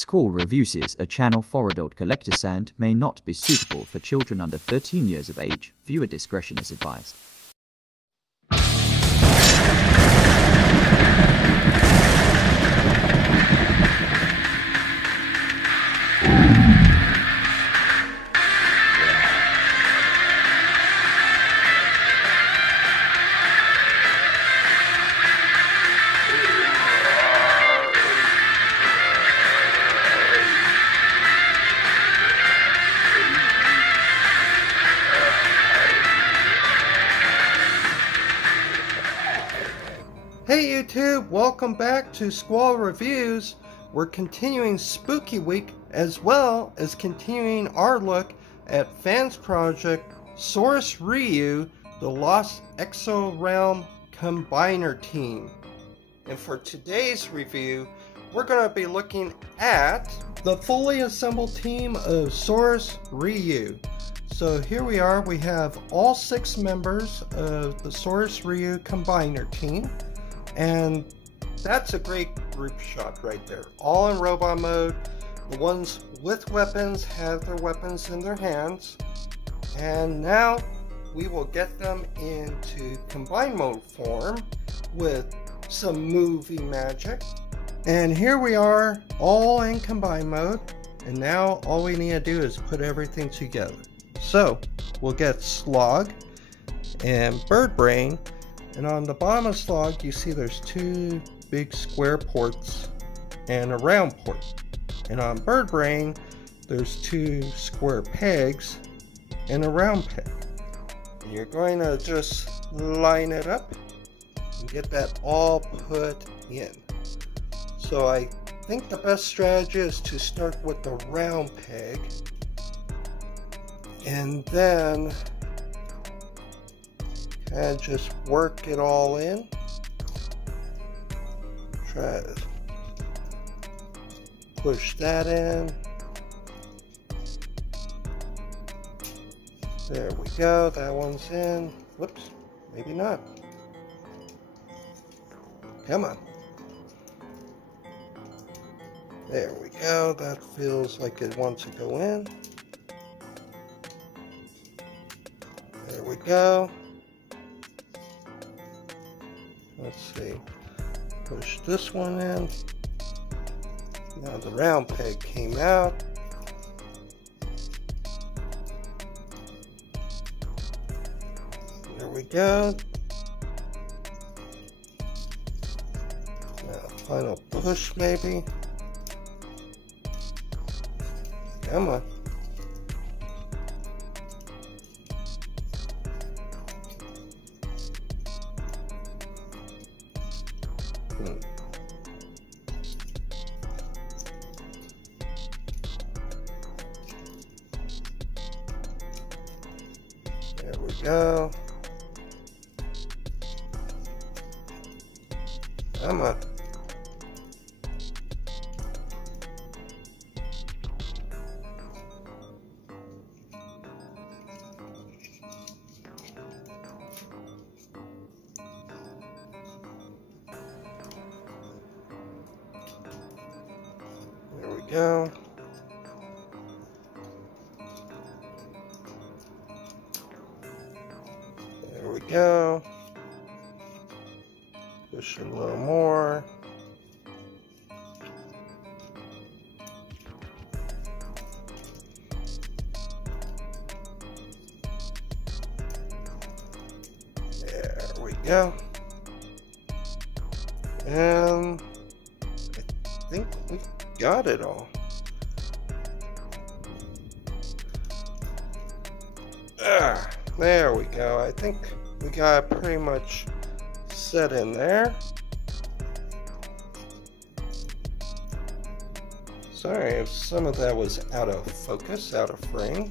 Squall reviews a channel for adult collectors and may not be suitable for children under 13 years of age. Viewer discretion is advised. Hey YouTube, welcome back to Squall Reviews. We're continuing Spooky Week as well as continuing our look at Fansproject Saurus Ryu, the Lost Exo-Realm Combiner Team. And for today's review, we're going to be looking at the fully assembled team of Saurus Ryu. So here we are, we have all 6 members of the Saurus Ryu Combiner Team. And that's a great group shot right there. All in robot mode. The ones with weapons have their weapons in their hands. And now we will get them into combine mode form with some movie magic. And here we are, all in combine mode. And now all we need to do is put everything together. So we'll get Slog and Bird Brain. And on the bottom of Slog, you see there's 2 big square ports and a round port. And on Bird Brain, there's 2 square pegs and a round peg. And you're going to just line it up and get that all put in. So I think the best strategy is to start with the round peg and then and just work it all in. Try to push that in. There we go, that one's in. Whoops, maybe not. Come on. There we go, that feels like it wants to go in. There we go. Let's see, push this one in. Now the round peg came out. There we go. Now final push maybe. Come on. There we go. Come on. There we go. There we go. Push a little more. There we go. And I think we got it all. There we go. I think we got it pretty much set in there. Sorry if some of that was out of focus, out of frame.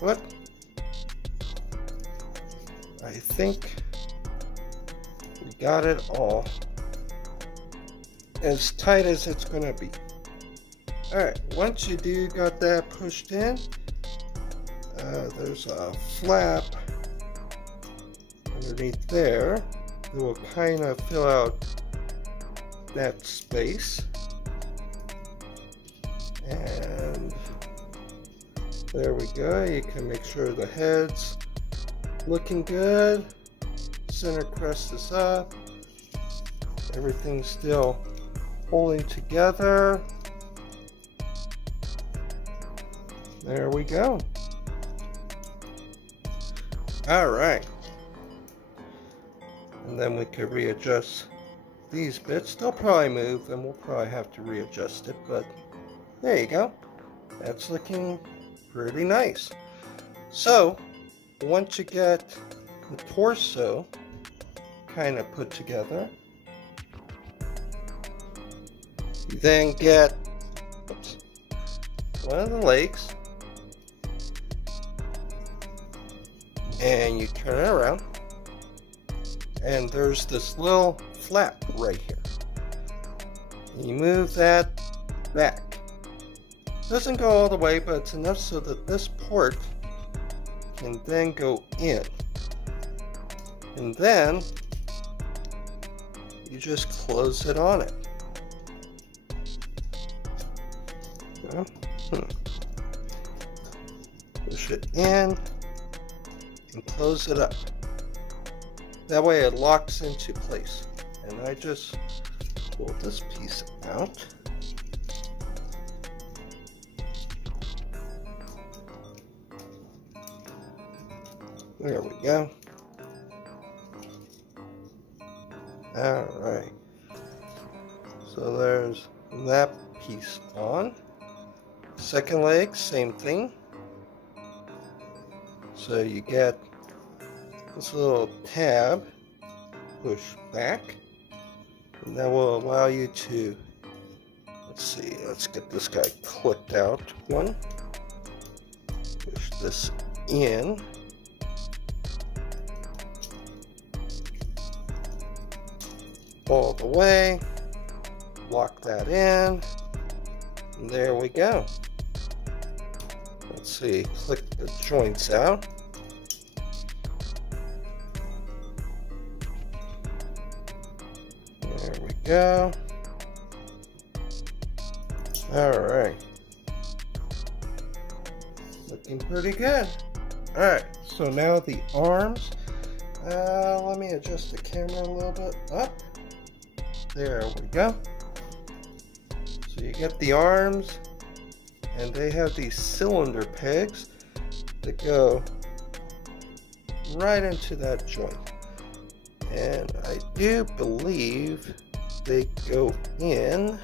But I think we got it all as tight as it's gonna be. Alright, once you do got that pushed in, there's a flap underneath there that will kind of fill out that space. And there we go. You can make sure the head's looking good. Center crest is up. Everything's still holding together. There we go. Alright. And then we could readjust these bits. They'll probably move and we'll probably have to readjust it, but there you go. That's looking pretty nice. So, once you get the torso kind of put together, you then get one of the legs and you turn it around, and there's this little flap right here. You move that back. Doesn't go all the way, but it's enough so that this port can then go in. And then you just close it on it. Push it in and close it up. That way it locks into place. And I just pull this piece out. There we go. Alright. So there's that piece on. Second leg, same thing. So you get this little tab, push back, and that will allow you to, let's see, let's get this guy clicked out. One, push this in, all the way, lock that in, and there we go. Let's see, click the joints out. There we go. Alright. Looking pretty good. Alright, so now the arms. Let me adjust the camera a little bit up. There we go. So you get the arms, and they have these cylinder pegs that go right into that joint. And I do believe they go in.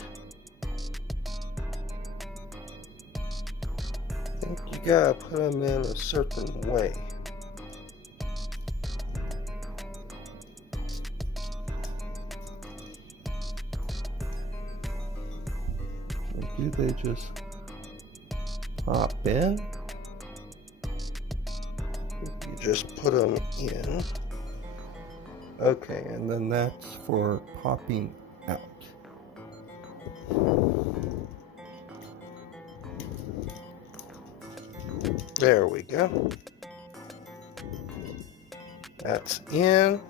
I think you gotta put them in a certain way. Or do they just pop in? You just put them in. Okay, and then that's for popping out. There we go. That's in.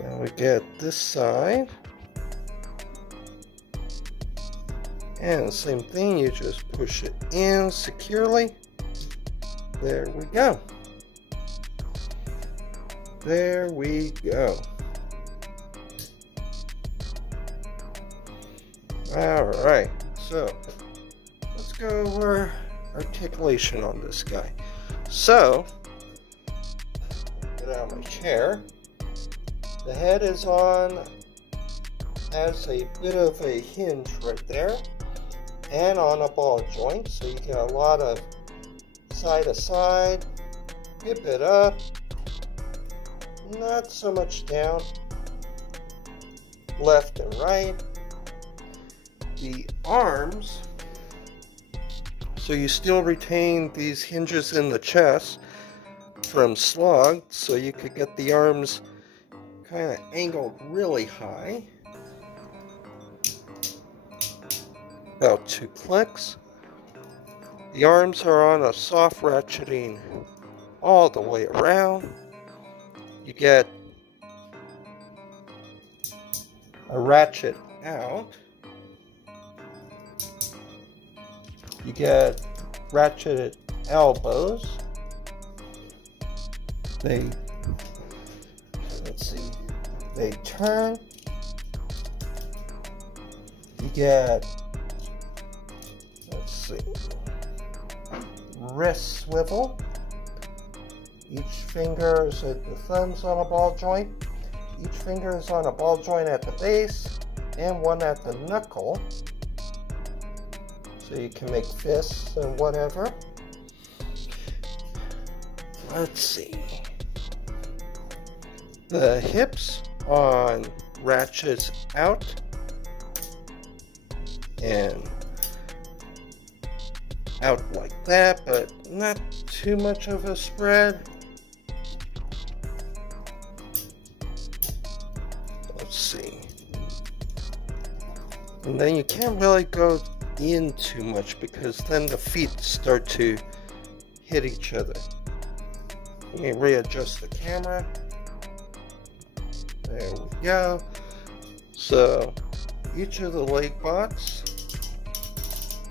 Now we get this side. And the same thing, you just push it in securely. There we go. There we go. Alright, so let's go over articulation on this guy. So, get out of my chair. The head is on, has a bit of a hinge right there, and on a ball joint, so you get a lot of side to side, good bit up, not so much down, left and right. The arms, so you still retain these hinges in the chest from slog, so you could get the arms kind of angled really high. About 2 clicks. The arms are on a soft ratcheting all the way around. You get a ratchet out, You get ratcheted elbows. They turn. You get, wrist swivel. Each finger is the thumbs on a ball joint. Each finger is on a ball joint at the base and one at the knuckle. So you can make fists and whatever. Let's see. The hips on ratchets out and out like that, but not too much of a spread. Let's see. And then you can't really go in too much because then the feet start to hit each other. Let me readjust the camera. There we go. So each of the leg bots,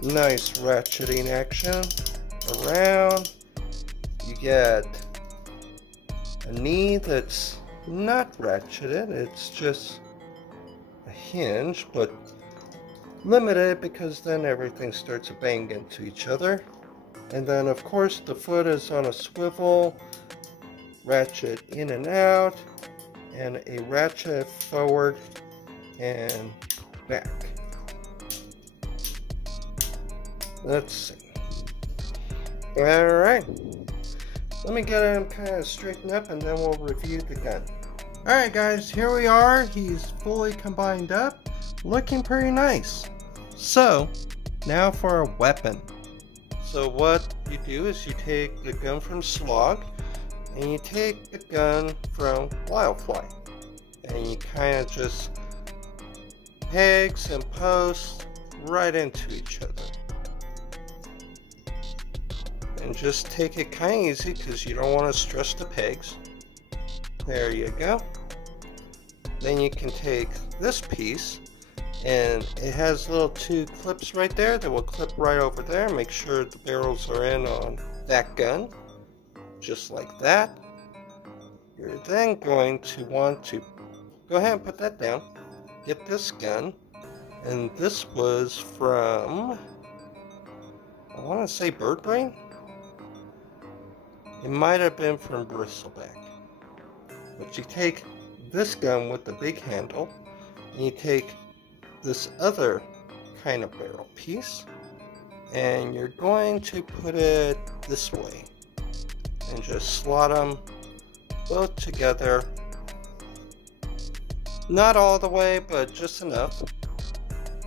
nice ratcheting action around. You get a knee that's not ratcheted, it's just a hinge, but limited because then everything starts to bang into each other. And then of course the foot is on a swivel, ratchet in and out, and a ratchet forward and back. Let's see. Alright. Let me get him kind of straightened up and then we'll review the gun. Alright guys, here we are. He's fully combined up. Looking pretty nice. So, now for a weapon. So what you do is you take the gun from Slog and you take the gun from Wildfly. And you kind of just pegs and post right into each other. And just take it kind of easy because you don't want to stress the pegs. There you go. Then you can take this piece and it has little two clips right there that will clip right over there. Make sure the barrels are in on that gun. Just like that. You're then going to want to go ahead and put that down. Get this gun. And this was from, I want to say Bird Brain? It might have been from Bristleback. But you take this gun with the big handle, and you take this other kind of barrel piece, and you're going to put it this way, and just slot them both together. Not all the way, but just enough.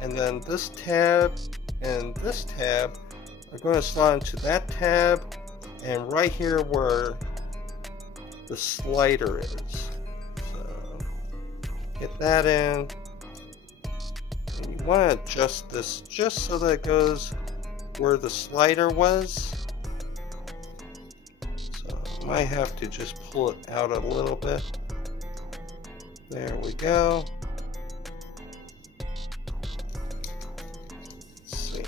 And then this tab and this tab are going to slot into that tab, and right here where the slider is. So get that in. And you want to adjust this just so that it goes where the slider was. So I might have to just pull it out a little bit. There we go. Let's see.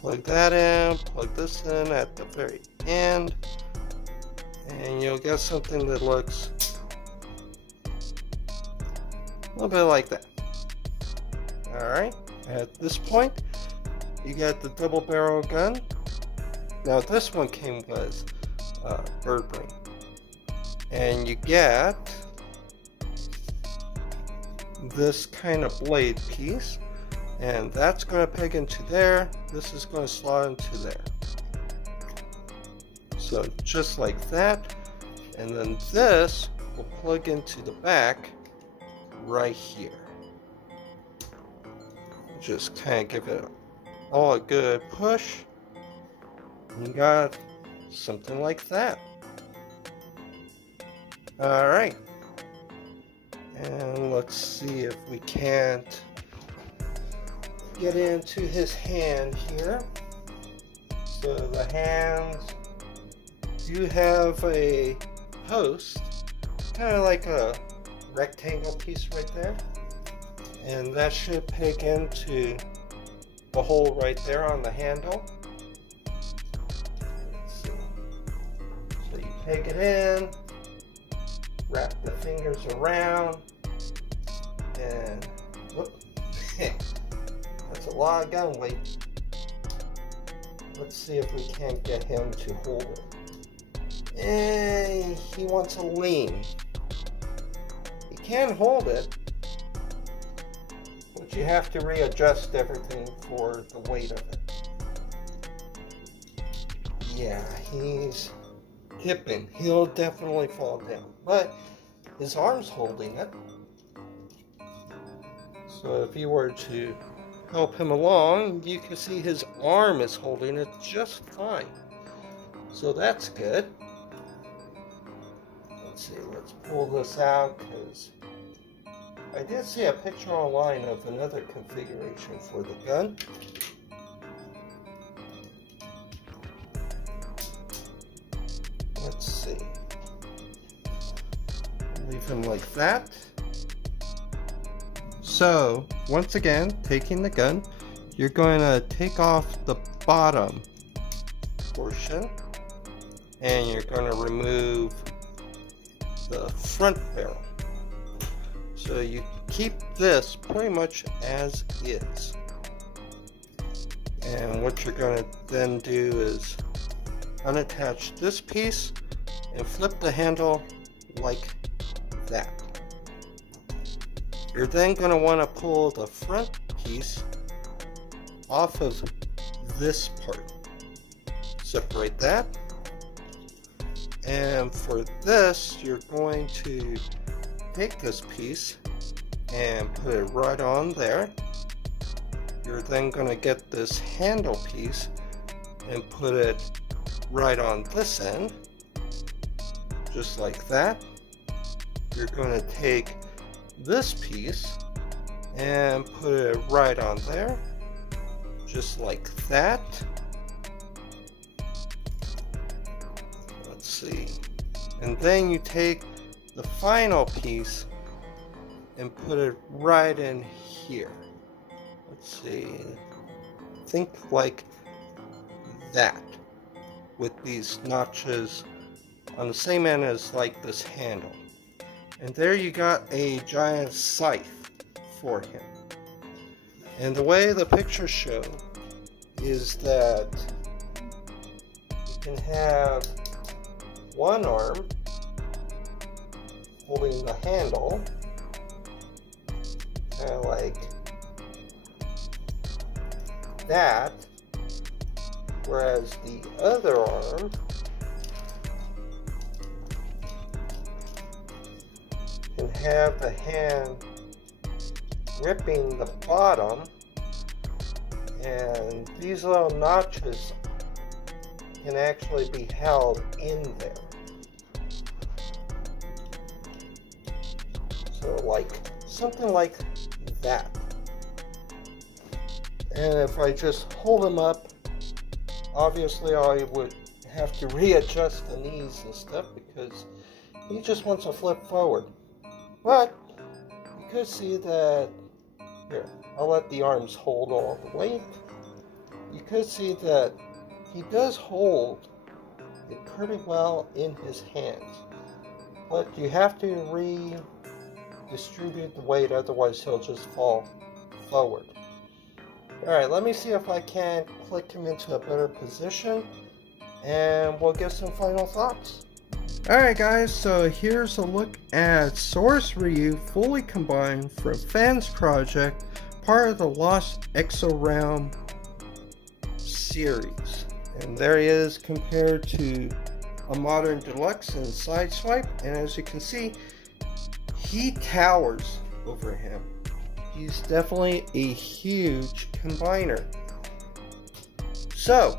Plug that in, plug this in at the very end, and you'll get something that looks a little bit like that. Alright, at this point, you got the double barrel gun. Now this one came with Bird Brain. And you get this kind of blade piece. And that's going to peg into there. This is going to slot into there. So just like that. And then this will plug into the back right here. Just kind of give it all a good push. And you got something like that. Alright. And let's see if we can't get into his hand here. So the hands do have a post, kind of like a rectangle piece right there, and that should peg into the hole right there on the handle. Let's see. So you take it in, wrap the fingers around, and whoop, that's a lot of gun weight. Let's see if we can't get him to hold it. And he wants to lean. He can hold it, but you have to readjust everything for the weight of it. Yeah, he's tipping. He'll definitely fall down, but his arm's holding it. So if you were to help him along, you can see his arm is holding it just fine. So that's good. Let's see, let's pull this out, because I did see a picture online of another configuration for the gun. Let's see. Leave him like that. So, once again, taking the gun, you're going to take off the bottom portion, and you're going to remove the front barrel. So you keep this pretty much as is. And what you're going to then do is unattach this piece and flip the handle like that. You're then going to want to pull the front piece off of this part. Separate that. And for this, you're going to take this piece and put it right on there. You're then going to get this handle piece and put it right on this end, just like that. You're going to take this piece and put it right on there, just like that. Let's see. And then you take the final piece and put it right in here. Let's see. Think like that, with these notches on the same end as like this handle. And there you got a giant scythe for him. And the way the pictures show is that you can have one arm holding the handle, kind of like that, whereas the other arm can have the hand gripping the bottom, and these little notches can actually be held in there. So like something like that. And if I just hold them up, obviously I would have to readjust the knees and stuff because he just wants to flip forward. But you could see that, here, I'll let the arms hold all the weight. You could see that he does hold it pretty well in his hands. But you have to redistribute the weight, otherwise he'll just fall forward. Alright, let me see if I can click him into a better position, and we'll get some final thoughts. Alright guys, so here's a look at Saurus Ryu fully combined from Fansproject, part of the Lost Exo-Realm series. And there he is compared to a modern deluxe and sideswipe, and as you can see, he towers over him. He's definitely a huge combiner. So,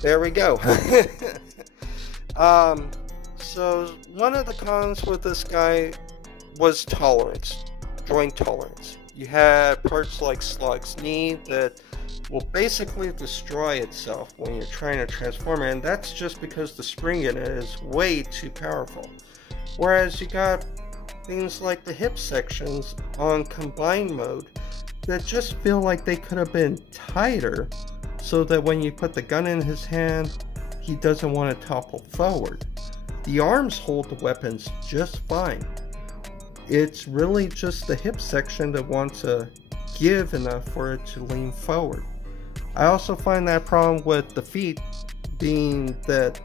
there we go. So one of the cons with this guy was tolerance, joint tolerance. You had parts like Slug's knee that will basically destroy itself when you're trying to transform it, and that's just because the spring in it is way too powerful. Whereas you got things like the hip sections on combined mode that just feel like they could have been tighter so that when you put the gun in his hand, he doesn't want to topple forward. The arms hold the weapons just fine. It's really just the hip section that wants to give enough for it to lean forward. I also find that problem with the feet being that,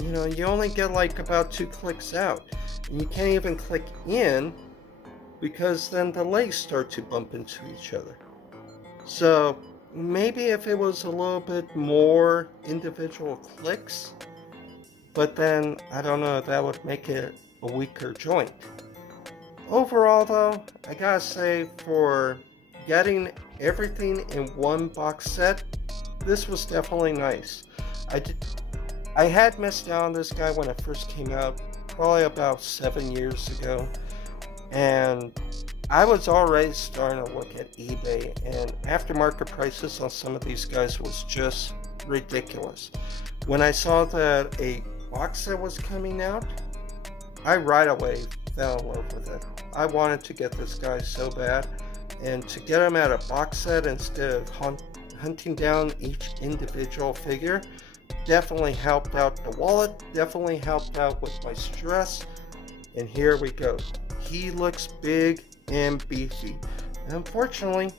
you know, you only get like about 2 clicks out, and you can't even click in because then the legs start to bump into each other. So maybe if it was a little bit more individual clicks, but then I don't know, that would make it a weaker joint. Overall though, I gotta say, for getting everything in one box set, this was definitely nice. I had missed out on this guy when it first came out, probably about 7 years ago, and I was already starting to look at eBay, and aftermarket prices on some of these guys was just ridiculous. When I saw that a box set was coming out, I right away fell in love with it. I wanted to get this guy so bad, and to get him at a box set instead of hunting down each individual figure definitely helped out the wallet, definitely helped out with my stress, and here we go. He looks big and beefy. Unfortunately,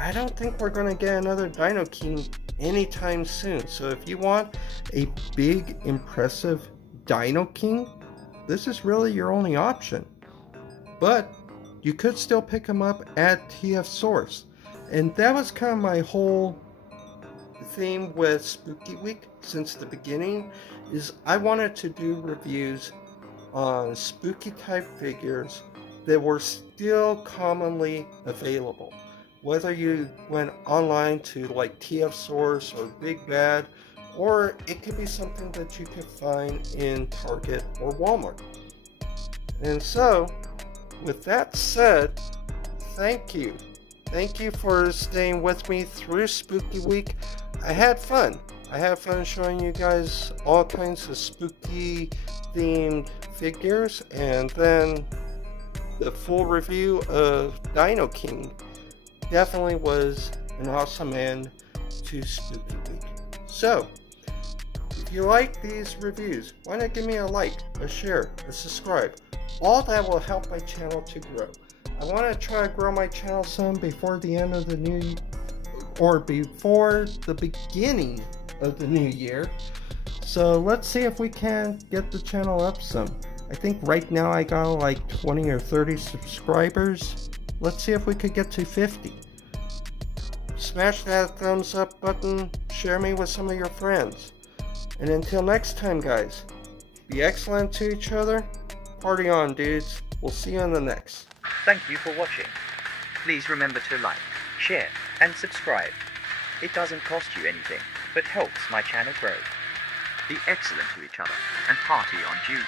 I don't think we're going to get another Dinoking anytime soon, so if you want a big, impressive Dinoking, this is really your only option. But you could still pick him up at TF Source. And that was kind of my whole theme with Spooky Week since the beginning, is I wanted to do reviews on spooky type figures that were still commonly available. Whether you went online to like TF Source or Big Bad, or it could be something that you could find in Target or Walmart. And so, with that said, thank you. Thank you for staying with me through Spooky Week. I had fun. I had fun showing you guys all kinds of spooky themed figures, and then the full review of Dinoking definitely was an awesome end to Spooky Week. So, if you like these reviews, why not give me a like, a share, a subscribe? All that will help my channel to grow. I want to try to grow my channel some before the end of the new, or before the beginning of the new year. So let's see if we can get the channel up some. I think right now I got like 20 or 30 subscribers. Let's see if we could get to 50. Smash that thumbs up button, share me with some of your friends. And until next time guys, be excellent to each other. Party on dudes. We'll see you in the next. Thank you for watching. Please remember to like, share and subscribe. It doesn't cost you anything, but helps my channel grow. Be excellent to each other and party on Duke.